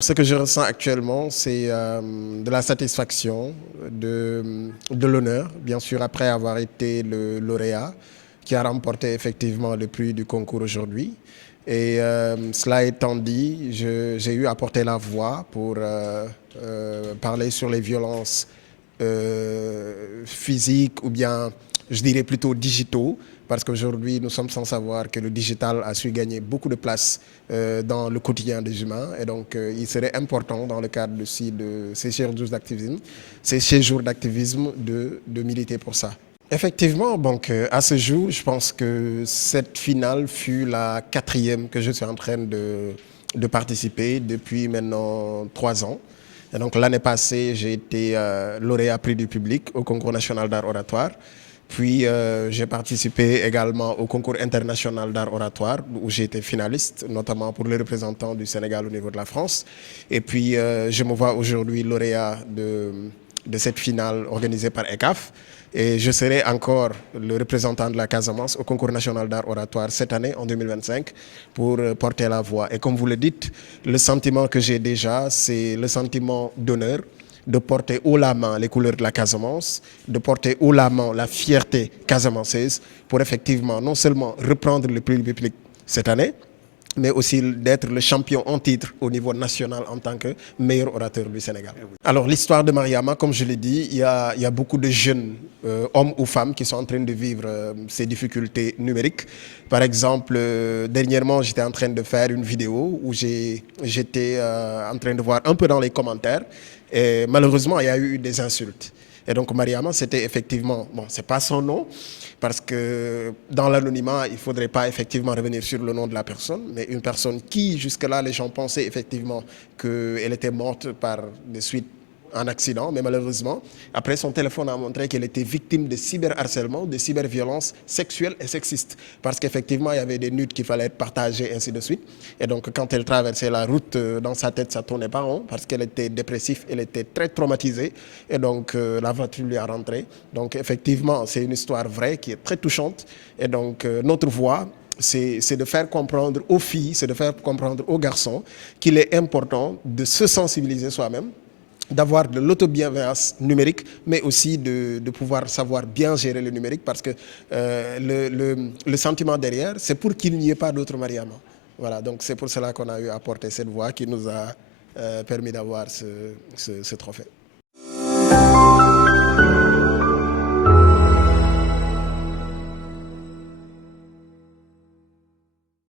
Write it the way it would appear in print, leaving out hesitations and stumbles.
Ce que je ressens actuellement, c'est de la satisfaction, de l'honneur, bien sûr, après avoir été le lauréat qui a remporté effectivement le prix du concours aujourd'hui. Et cela étant dit, j'ai eu à porter la voix pour parler sur les violences physiques ou bien, je dirais plutôt digitaux, parce qu'aujourd'hui, nous sommes sans savoir que le digital a su gagner beaucoup de place dans le quotidien des humains. Et donc, il serait important, dans le cadre aussi de ces séjours d'activisme, de militer pour ça. Effectivement, donc à ce jour, je pense que cette finale fut la quatrième que je suis en train de participer depuis maintenant 3 ans. Et donc l'année passée, j'ai été lauréat prix du public au concours national d'art oratoire. Puis j'ai participé également au concours international d'art oratoire où j'ai été finaliste, notamment pour les représentants du Sénégal au niveau de la France. Et puis je me vois aujourd'hui lauréat de cette finale organisée par ECAF. Et je serai encore le représentant de la Casamance au concours national d'art oratoire cette année, en 2025, pour porter la voix. Et comme vous le dites, le sentiment que j'ai déjà, c'est le sentiment d'honneur, de porter haut la main les couleurs de la Casamance, de porter haut la main la fierté casamançaise pour effectivement non seulement reprendre le prix du public cette année, mais aussi d'être le champion en titre au niveau national en tant que meilleur orateur du Sénégal. Alors l'histoire de Mariama, comme je l'ai dit, il y a beaucoup de jeunes, hommes ou femmes, qui sont en train de vivre ces difficultés numériques. Par exemple, dernièrement, j'étais en train de faire une vidéo où j'étais en train de voir un peu dans les commentaires et malheureusement, il y a eu des insultes. Et donc Mariama, c'était effectivement, bon, c'est pas son nom, parce que dans l'anonymat, il ne faudrait pas effectivement revenir sur le nom de la personne, mais une personne qui, jusque-là, les gens pensaient effectivement qu'elle était morte par des suites en accident, mais malheureusement, après son téléphone a montré qu'elle était victime de cyberharcèlement, de cyberviolence sexuelle et sexiste. Parce qu'effectivement, il y avait des nudes qu'il fallait être partagées, ainsi de suite. Et donc, quand elle traversait la route, dans sa tête, ça ne tournait pas rond, parce qu'elle était dépressive, elle était très traumatisée. Et donc, la voiture lui a rentré. Donc, effectivement, c'est une histoire vraie qui est très touchante. Et donc, notre voix, c'est de faire comprendre aux filles, c'est de faire comprendre aux garçons qu'il est important de se sensibiliser soi-même, d'avoir de l'autobienveillance numérique, mais aussi de pouvoir savoir bien gérer le numérique, parce que le sentiment derrière, c'est pour qu'il n'y ait pas d'autre Mariama. Voilà, donc c'est pour cela qu'on a eu à porter cette voix qui nous a permis d'avoir ce trophée.